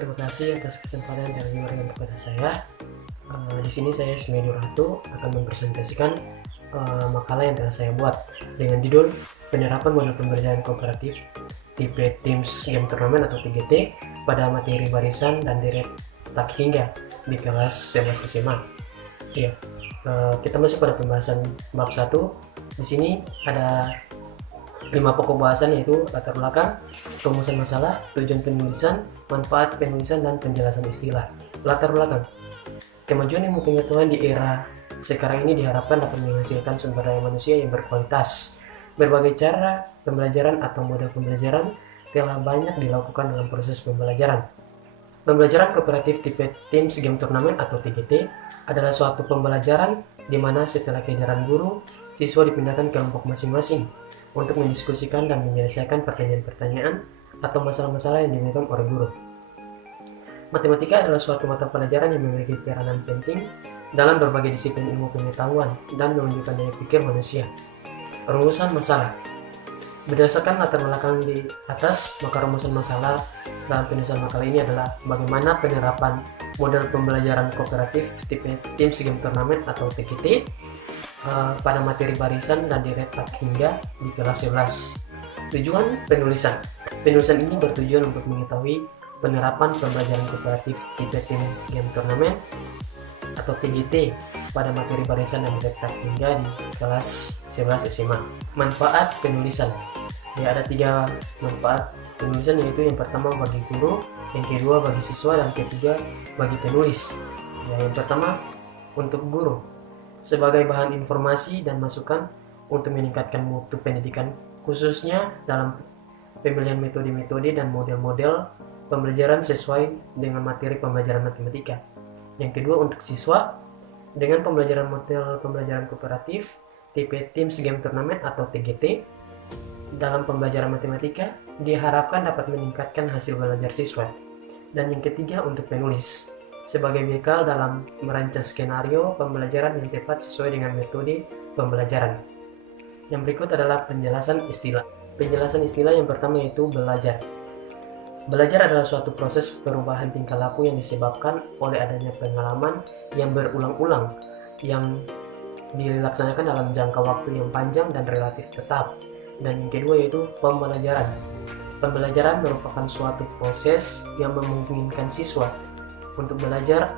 Terima kasih atas kesempatan yang diberikan kepada saya. Di sini saya Ismedio Ratu akan mempresentasikan makalah yang telah saya buat dengan judul penerapan model pembelajaran kooperatif tipe Teams Game Tournament atau TGT pada materi barisan dan deret tak hingga di kelas 11 SMA. Iya, kita masuk pada pembahasan bab 1. Di sini ada 5 pokok bahasan, yaitu latar belakang, rumusan masalah, tujuan penulisan, manfaat penulisan, dan penjelasan istilah. Latar belakang. Kemajuan ilmu pengetahuan di era sekarang ini diharapkan dapat menghasilkan sumber daya manusia yang berkualitas. Berbagai cara pembelajaran atau model pembelajaran telah banyak dilakukan dalam proses pembelajaran. Pembelajaran kooperatif tipe Teams Game Tournament atau TGT adalah suatu pembelajaran di mana setelah kejaran guru, siswa dipindahkan ke kelompok masing-masing untuk mendiskusikan dan menyelesaikan pertanyaan-pertanyaan atau masalah-masalah yang dimiliki oleh guru. Matematika adalah suatu mata pelajaran yang memiliki peranan penting dalam berbagai disiplin ilmu pengetahuan dan menunjukkan daya pikir manusia. Rumusan masalah. Berdasarkan latar belakang di atas, maka rumusan masalah dalam penulisan makalah ini adalah bagaimana penerapan model pembelajaran kooperatif tipe Teams Game Tournament atau TGT pada materi barisan dan deret tak hingga di kelas 11. Tujuan penulisan. Penulisan ini bertujuan untuk mengetahui penerapan pembelajaran kooperatif tipe Teams Game Tournament atau TGT pada materi barisan dan deret tak hingga di kelas 11 SMA. Manfaat penulisan. Ya, ada 3 manfaat penulisan, yaitu yang pertama bagi guru, yang kedua bagi siswa, dan ketiga bagi penulis. Ya, yang pertama untuk guru, sebagai bahan informasi dan masukan untuk meningkatkan mutu pendidikan, khususnya dalam pemilihan metode-metode dan model-model pembelajaran sesuai dengan materi pembelajaran matematika. Yang kedua untuk siswa, dengan pembelajaran model pembelajaran kooperatif tipe Teams Game Tournament atau TGT dalam pembelajaran matematika diharapkan dapat meningkatkan hasil belajar siswa. Dan yang ketiga untuk penulis, sebagai bekal dalam merancang skenario pembelajaran yang tepat sesuai dengan metode pembelajaran. Yang berikut adalah penjelasan istilah. Penjelasan istilah yang pertama yaitu belajar. Belajar adalah suatu proses perubahan tingkah laku yang disebabkan oleh adanya pengalaman yang berulang-ulang yang dilaksanakan dalam jangka waktu yang panjang dan relatif tetap. Dan yang kedua yaitu pembelajaran. Pembelajaran merupakan suatu proses yang memungkinkan siswa untuk belajar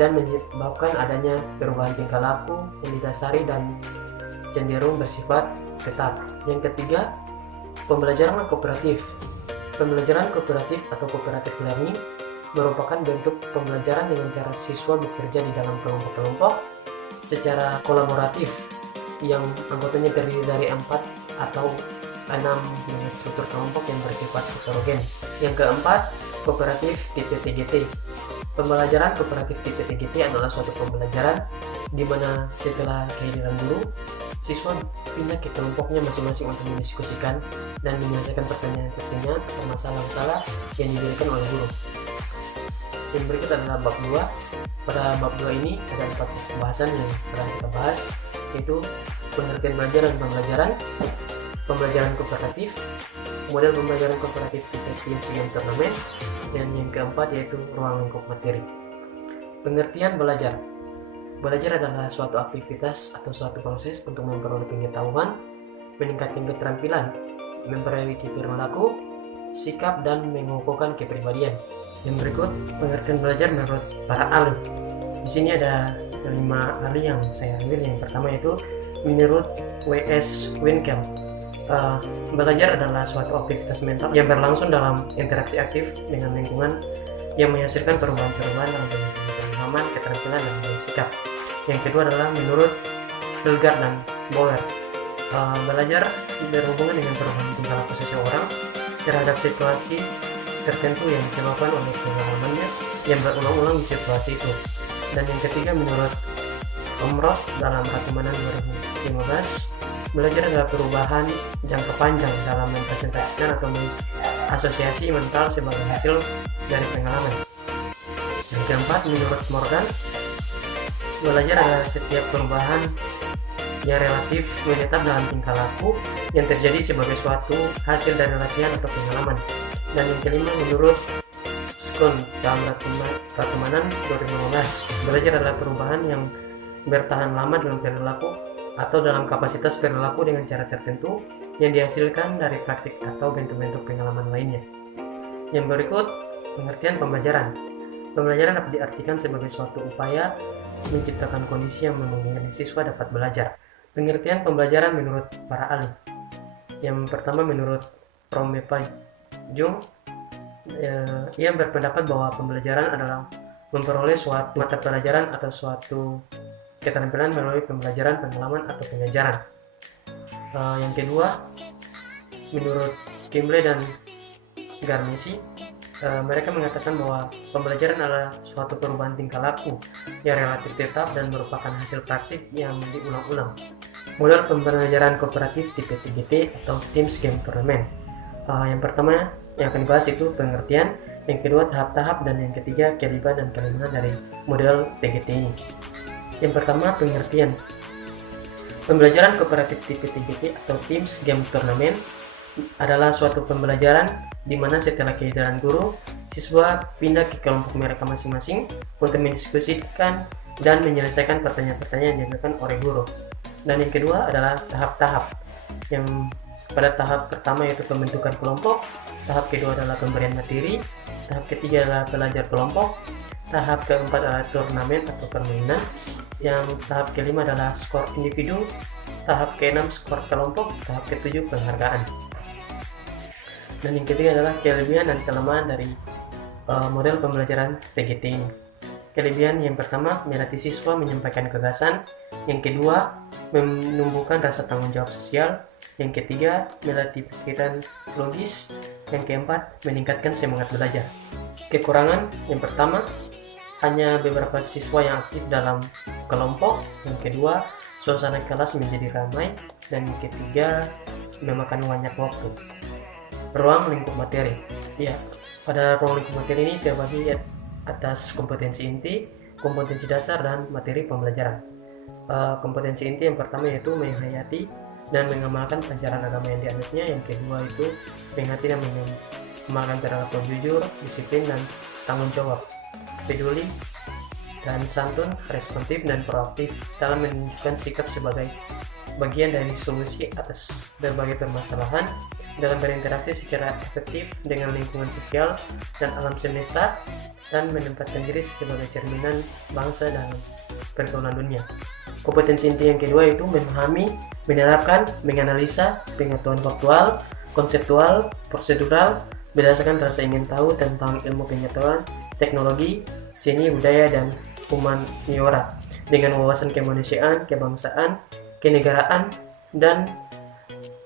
dan menyebabkan adanya perubahan tingkah laku yang didasari dan cenderung bersifat tetap. Yang ketiga, pembelajaran kooperatif. Pembelajaran kooperatif atau cooperative learning merupakan bentuk pembelajaran dengan cara siswa bekerja di dalam kelompok-kelompok secara kolaboratif yang anggotanya terdiri dari 4 atau 6 dengan struktur kelompok yang bersifat heterogen. Yang keempat, kooperatif tipe TGT. Pembelajaran kooperatif tipe TGT adalah suatu pembelajaran di mana setelah kehadiran guru, siswa pindah ke kelompoknya masing-masing untuk mendiskusikan dan menyelesaikan pertanyaan-pertanyaan atau masalah-masalah yang diberikan oleh guru. Yang berikut adalah bab 2. Pada bab 2 ini ada 4 pembahasan yang pernah kita bahas, yaitu pengertian belajar dan pembelajaran kooperatif, model pembelajaran kooperatif tipe Teams Game Tournament, dan yang keempat yaitu ruang lingkup materi. Pengertian belajar. Belajar adalah suatu aktivitas atau suatu proses untuk memperoleh pengetahuan, meningkatkan keterampilan, memperbaiki perilaku, sikap, dan mengukuhkan kepribadian. Yang berikut pengertian belajar menurut para ahli. Di sini ada 5 ahli yang saya ambil. Yang pertama yaitu menurut W.S. Winkel. Belajar adalah suatu aktivitas mental yang berlangsung dalam interaksi aktif dengan lingkungan yang menghasilkan perubahan-perubahan dalam pemahaman, keterampilan, dan sikap. Yang kedua adalah menurut Hilgard dan Bauer. Belajar berhubungan dengan perubahan tingkah laku seseorang terhadap situasi tertentu yang disebabkan oleh pengalamannya yang berulang-ulang di situasi itu. Dan yang ketiga menurut Tom Roth dalam Rakaman 2015, belajar adalah perubahan jangka panjang dalam mempresentasikan atau mengasosiasi mental sebagai hasil dari pengalaman. Yang keempat menurut Morgan, belajar adalah setiap perubahan yang relatif menetap dalam tingkah laku yang terjadi sebagai suatu hasil dari latihan atau pengalaman. Dan yang kelima menurut Scone dalam Pertemanan 2015. Belajar adalah perubahan yang bertahan lama dalam perilaku atau dalam kapasitas perilaku dengan cara tertentu yang dihasilkan dari praktik atau bentuk-bentuk pengalaman lainnya. Yang berikut, pengertian pembelajaran. Pembelajaran dapat diartikan sebagai suatu upaya menciptakan kondisi yang memungkinkan siswa dapat belajar. Pengertian pembelajaran menurut para ahli. Yang pertama, menurut Promepa Jung, ia berpendapat bahwa pembelajaran adalah memperoleh suatu mata pelajaran atau suatu keterampilan melalui pembelajaran, pengalaman, atau pengajaran. Yang kedua, menurut Kimble dan Garmesi, mereka mengatakan bahwa pembelajaran adalah suatu perubahan tingkah laku yang relatif tetap dan merupakan hasil praktik yang diulang-ulang. Model pembelajaran kooperatif tipe TGT atau Teams Game Tournament. Yang pertama yang akan dibahas itu pengertian, yang kedua tahap-tahap, dan yang ketiga kelibat dan kelemahan dari model TGT ini. Yang pertama, pengertian. Pembelajaran kooperatif tipe TGT atau Teams Game Tournament adalah suatu pembelajaran di mana setelah kehadiran guru, siswa pindah ke kelompok mereka masing-masing untuk mendiskusikan dan menyelesaikan pertanyaan-pertanyaan yang diajukan oleh guru. Dan yang kedua adalah tahap-tahap, yang pada tahap pertama yaitu pembentukan kelompok, tahap kedua adalah pemberian materi, tahap ketiga adalah belajar kelompok, tahap keempat adalah turnamen atau permainan, yang tahap kelima adalah skor individu, tahap keenam skor kelompok, tahap ketujuh penghargaan. Dan yang ketiga adalah kelebihan dan kelemahan dari model pembelajaran TGT ini. Kelebihan yang pertama, melatih siswa menyampaikan gagasan. Yang kedua, menumbuhkan rasa tanggung jawab sosial. Yang ketiga, melatih pikiran logis. Yang keempat, meningkatkan semangat belajar. Kekurangan yang pertama, hanya beberapa siswa yang aktif dalam kelompok. Yang kedua, suasana kelas menjadi ramai. Dan yang ketiga, memakan banyak waktu. Ruang lingkup materi. Ya, pada ruang lingkup materi ini terbagi atas kompetensi inti, kompetensi dasar, dan materi pembelajaran. Kompetensi inti yang pertama yaitu menghayati dan mengamalkan pelajaran agama yang dianutnya. Yang kedua itu menghayati dan mengamalkan perilaku jujur, disiplin, dan tanggung jawab, peduli dan santun, responsif dan proaktif dalam menunjukkan sikap sebagai bagian dari solusi atas berbagai permasalahan, dalam berinteraksi secara efektif dengan lingkungan sosial dan alam semesta, dan menempatkan diri sebagai cerminan bangsa dalam pergaulan dunia. Kompetensi inti yang kedua itu memahami, menerapkan, menganalisa pengetahuan faktual, konseptual, prosedural, berdasarkan rasa ingin tahu tentang ilmu pengetahuan, teknologi, seni, budaya, dan humaniora, dengan wawasan kemanusiaan, kebangsaan, kenegaraan, dan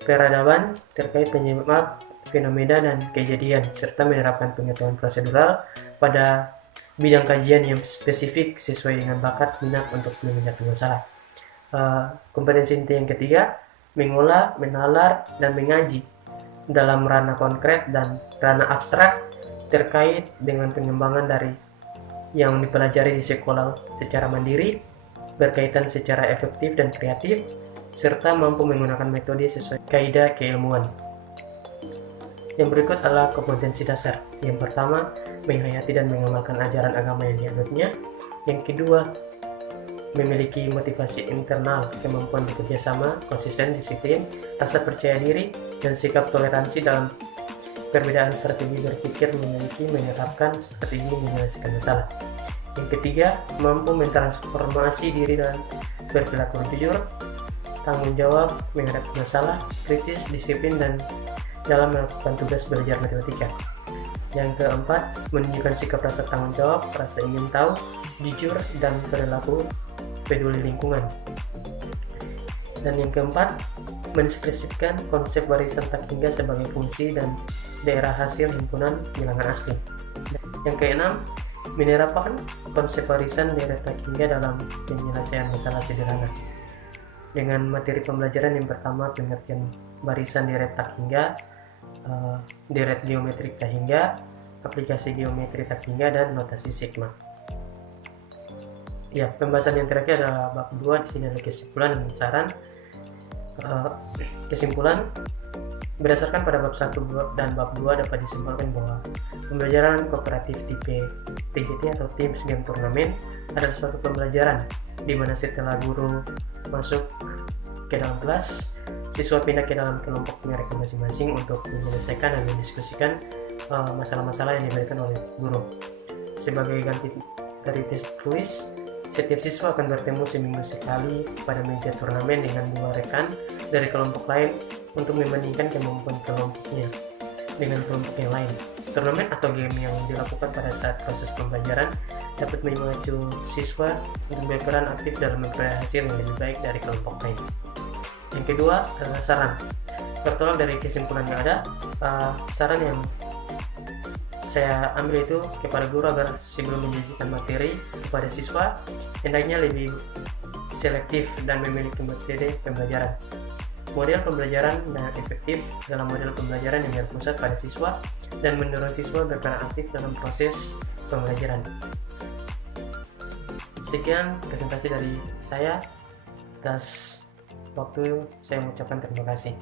peradaban terkait penyebab fenomena dan kejadian, serta menerapkan pengetahuan prosedural pada bidang kajian yang spesifik sesuai dengan bakat minat untuk menyelesaikan masalah. Kompetensi inti yang ketiga, mengolah, menalar, dan mengaji dalam ranah konkret dan ranah abstrak terkait dengan pengembangan dari yang dipelajari di sekolah secara mandiri, berkaitan secara efektif dan kreatif, serta mampu menggunakan metode sesuai kaidah keilmuan. Yang berikut adalah kompetensi dasar. Yang pertama, menghayati dan mengamalkan ajaran agama yang dianutnya. Yang kedua, memiliki motivasi internal, kemampuan bekerja sama, konsisten, disiplin, rasa percaya diri, dan sikap toleransi dalam perbedaan strategi berpikir, memiliki menerapkan strategi menyelesaikan masalah. Yang ketiga, mampu mentransformasi diri dan berperilaku jujur, tanggung jawab menghadapi masalah, kritis, disiplin, dan dalam melakukan tugas belajar matematika. Yang keempat, menunjukkan sikap rasa tanggung jawab, rasa ingin tahu, jujur, dan perilaku peduli lingkungan. Dan yang keempat, mendeskripsikan konsep warisan tak hingga sebagai fungsi dan daerah hasil himpunan bilangan asli. Yang keenam, menerapkan konsep warisan daerah tak hingga dalam penyelesaian masalah sederhana. Dengan materi pembelajaran yang pertama, pengertian barisan deret tak hingga, deret geometrik tak hingga, aplikasi geometri tak hingga, dan notasi sigma. Ya, pembahasan yang terakhir adalah bab 2. Di sini ada kesimpulan dan saran. Kesimpulan, Berdasarkan pada bab 1 dan bab 2 dapat disimpulkan bahwa pembelajaran kooperatif tipe TGT atau Teams Game Turnamen adalah suatu pembelajaran di mana setelah guru masuk ke dalam kelas, siswa pindah ke dalam kelompok mereka masing-masing untuk menyelesaikan dan mendiskusikan masalah-masalah yang diberikan oleh guru. Sebagai ganti dari tes tulis, setiap siswa akan bertemu seminggu sekali pada meja turnamen dengan 2 rekan dari kelompok lain untuk membandingkan kemampuan kelompoknya dengan kelompok yang lain. Turnamen atau game yang dilakukan pada saat proses pembelajaran dapat memacu siswa untuk berperan aktif dalam memperoleh hasil yang lebih baik dari kelompok lain. Yang kedua adalah saran. Tertolak dari kesimpulan yang ada, saran yang saya ambil itu kepada guru agar sebelum menyajikan materi kepada siswa hendaknya lebih selektif dan memiliki metode pembelajaran. Model pembelajaran yang efektif dalam model pembelajaran yang berpusat pada siswa dan mendorong siswa berperan aktif dalam proses pembelajaran. Sekian presentasi dari saya. Atas waktu saya mengucapkan terima kasih.